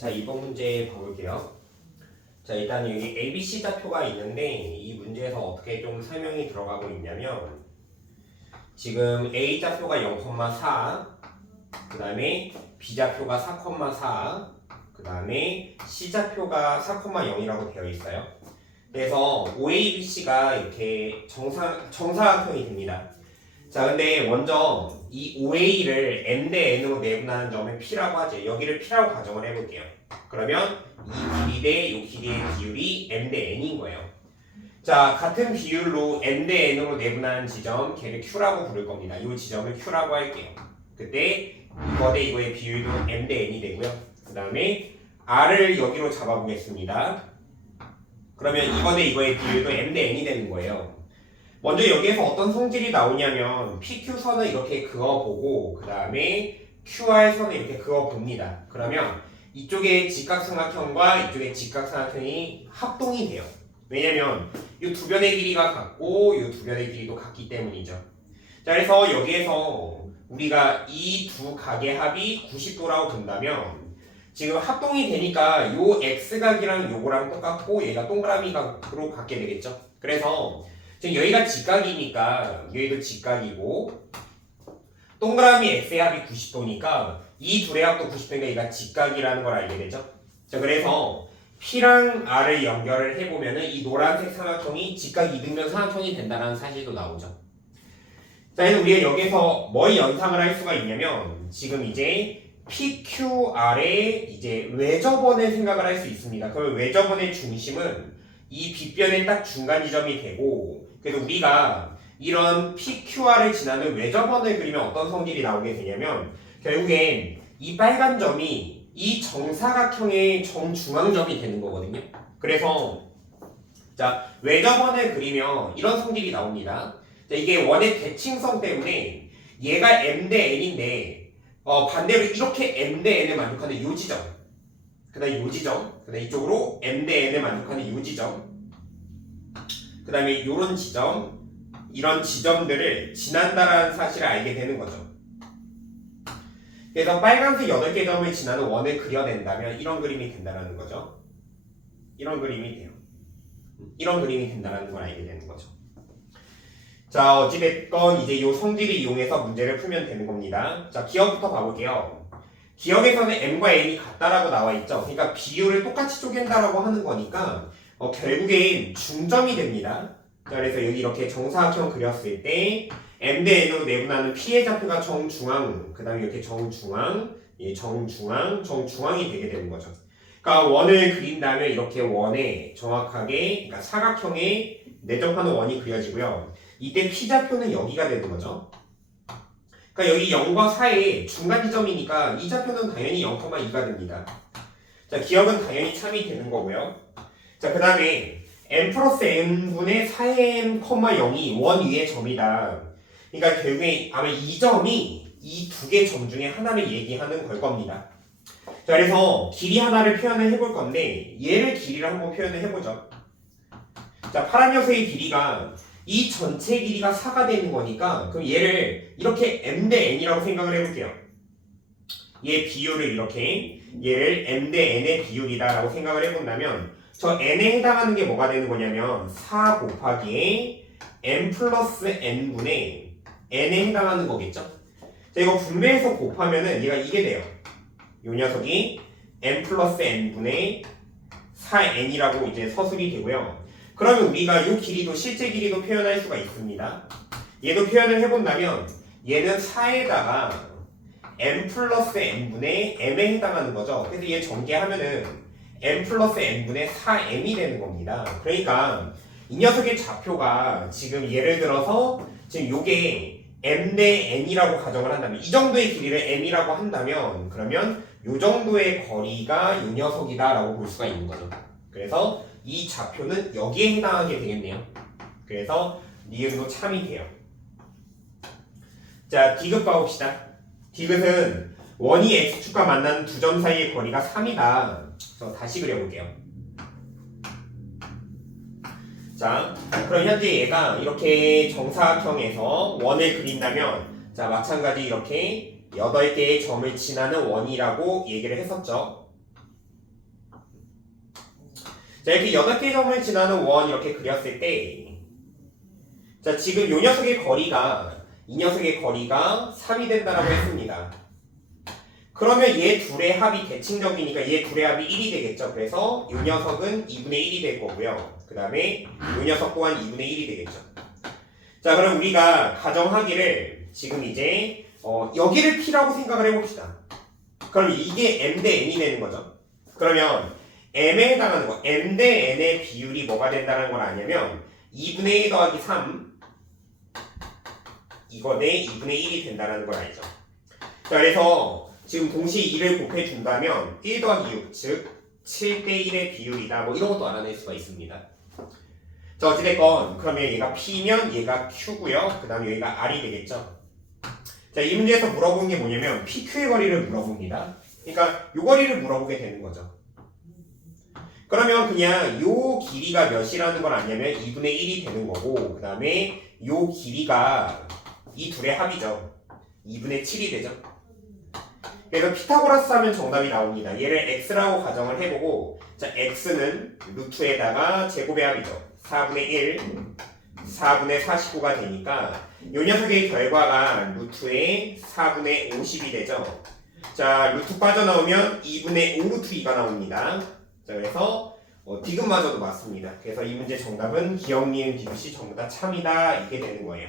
자, 이번 문제 봐볼게요. 자, 일단 여기 ABC 좌표가 있는데 이 문제에서 어떻게 좀 설명이 들어가고 있냐면 지금 A 좌표가 0,4, 그 다음에 B 좌표가 4,4, 그 다음에 C 좌표가 4,0이라고 되어 있어요. 그래서 OABC가 이렇게 정사각형이 됩니다. 자, 근데 먼저 이 OA를 M 대 N으로 내분하는 점을 P라고 하죠. 여기를 P라고 가정을 해볼게요. 그러면 이 길이 대 이 길이의 비율이 M 대 N인 거예요. 자, 같은 비율로 M 대 N으로 내분하는 지점, 걔를 Q라고 부를 겁니다. 이 지점을 Q라고 할게요. 그때 이거 대 이거의 비율도 M 대 N이 되고요. 그 다음에 R을 여기로 잡아보겠습니다. 그러면 이거 대 이거의 비율도 M 대 N이 되는 거예요. 먼저 여기에서 어떤 성질이 나오냐면 PQ선을 이렇게 그어보고 그 다음에 QR선을 이렇게 그어봅니다. 그러면 이쪽의 직각삼각형과 이쪽의 직각삼각형이 합동이 돼요. 왜냐면 이 두 변의 길이가 같고 이 두 변의 길이도 같기 때문이죠. 자, 그래서 여기에서 우리가 이 두 각의 합이 90도라고 본다면 지금 합동이 되니까 요 X각이랑 요거랑 똑같고 얘가 동그라미 각으로 갖게 되겠죠. 그래서 지금 여기가 직각이니까 여기도 직각이고 동그라미 X의 합이 90도니까 이 둘의 합도 90도니까 얘가 직각이라는 걸 알게 되죠. 자, 그래서 P랑 R을 연결을 해보면은 이 노란색 삼각형이 직각 이등변 삼각형이 된다는 사실도 나오죠. 자, 그래서 우리가 여기서 뭘 연상을 할 수가 있냐면 지금 이제 PQR의 이제 외접원을 생각을 할 수 있습니다. 그럼 외접원의 중심은 이 빗변의 딱 중간 지점이 되고 그래서 우리가 이런 PQR을 지나는 외접원을 그리면 어떤 성질이 나오게 되냐면 결국엔 이 빨간 점이 이 정사각형의 정중앙점이 되는 거거든요. 그래서 자, 외접원을 그리면 이런 성질이 나옵니다. 자, 이게 원의 대칭성 때문에 얘가 M 대 N인데 반대로 이렇게 M 대 N을 만족하는 이 지점, 그 다음에 이 지점, 그 다음에 이쪽으로 M 대 N을 만족하는 이 지점, 그 다음에 이런 지점, 이런 지점들을 지난다라는 사실을 알게 되는 거죠. 그래서 빨간색 8개 점을 지나는 원을 그려낸다면 이런 그림이 된다는 거죠. 이런 그림이 돼요. 이런 그림이 된다는 걸 알게 되는 거죠. 자, 어찌됐건 이제 이 성질을 이용해서 문제를 풀면 되는 겁니다. 자, 기억부터 봐볼게요. 기억에서는 M과 N이 같다라고 나와 있죠. 그러니까 비율을 똑같이 쪼갠다라고 하는 거니까 결국엔 중점이 됩니다. 자, 그래서 여기 이렇게 정사각형 그렸을 때 M 대 N으로 내분하는 P의 좌표가 정중앙, 그 다음에 이렇게 정중앙, 정중앙이 되게 되는 거죠. 그러니까 원을 그린다면 이렇게 원에 정확하게, 그러니까 사각형에 내접하는 원이 그려지고요. 이때 P좌표는 여기가 되는 거죠. 그러니까 여기 0과 4의 중간 지점이니까 이 좌표는 당연히 0,2가 됩니다. 자, 기억은 당연히 참이 되는 거고요. 자, 그 다음에 m 플러스 n분의 4m, 0이 원 위의 점이다. 그러니까 결국에 아마 이 점이 이 두 개 점 중에 하나를 얘기하는 걸 겁니다. 자, 그래서 길이 하나를 표현을 해볼 건데 얘를 길이를 한번 표현을 해보죠. 자, 파란 녀석의 길이가 이 전체 길이가 4가 되는 거니까 그럼 얘를 이렇게 m 대 n이라고 생각을 해볼게요. 얘 비율을 이렇게 얘를 m 대 n의 비율이다 라고 생각을 해본다면 저 n에 해당하는 게 뭐가 되는 거냐면 4 곱하기 m 플러스 n분의 n에 해당하는 거겠죠. 자, 이거 분배해서 곱하면은 얘가 이게 돼요. 요 녀석이 m 플러스 n분의 4n이라고 이제 서술이 되고요. 그러면 우리가 이 길이도 실제 길이도 표현할 수가 있습니다. 얘도 표현을 해본다면 얘는 4에다가 m 플러스 n분의 m에 해당하는 거죠. 그래서 얘 전개하면은 m 플러스 n분의 4m이 되는 겁니다. 그러니까 이 녀석의 좌표가 지금 예를 들어서 지금 요게 m 대 n이라고 가정을 한다면 이 정도의 길이를 m이라고 한다면 그러면 요 정도의 거리가 이 녀석이다 라고 볼 수가 있는 거죠. 그래서 이 좌표는 여기에 해당하게 되겠네요. 그래서 니은도 참이 돼요. 자, 디귿 봐봅시다. 디귿은 원이 x축과 만나는 두 점 사이의 거리가 3이다. 저 다시 그려볼게요. 자, 그럼 현재 얘가 이렇게 정사각형에서 원을 그린다면 자, 마찬가지 이렇게 8개의 점을 지나는 원이라고 얘기를 했었죠. 자, 이렇게 8개의 점을 지나는 원 이렇게 그렸을 때, 자, 지금 이 녀석의 거리가, 이 녀석의 거리가 3이 된다라고 했습니다. 그러면 얘 둘의 합이 대칭적이니까 얘 둘의 합이 1이 되겠죠. 그래서 이 녀석은 2분의 1이 될 거고요. 그 다음에 이 녀석 또한 2분의 1이 되겠죠. 자, 그럼 우리가 가정하기를 지금 이제 여기를 P라고 생각을 해봅시다. 그럼 이게 M 대 N이 되는 거죠. 그러면 M에 해당하는 거, M 대 N의 비율이 뭐가 된다는 걸 아냐면 2분의 1 더하기 3 이거 대 2분의 1이 된다는 걸 알죠. 자, 그래서 지금 동시에 2를 곱해준다면 1 더하기 6, 즉 7 대 1의 비율이다. 뭐 이런 것도 알아낼 수가 있습니다. 자, 어찌됐건 그러면 얘가 P면 얘가 Q고요. 그 다음에 여기가 R이 되겠죠. 자, 이 문제에서 물어본 게 뭐냐면 PQ의 거리를 물어봅니다. 그러니까 요 거리를 물어보게 되는 거죠. 그러면 그냥 요 길이가 몇이라는 걸 아냐면 2분의 1이 되는 거고, 그 다음에 요 길이가 이 둘의 합이죠. 2분의 7이 되죠. 그래서 피타고라스 하면 정답이 나옵니다. 얘를 x라고 가정을 해보고, 자, x는 루트에다가 제곱의 합이죠. 4분의 1, 4분의 49가 되니까 요 녀석의 결과가 루트의 4분의 50이 되죠. 자, 루트 빠져나오면 2분의 5 루트 2가 나옵니다. 자, 그래서 디귿마저도 맞습니다. 그래서 이 문제 정답은 기억, 니은, 비읍시 전부 다 참이다 이게 되는 거예요.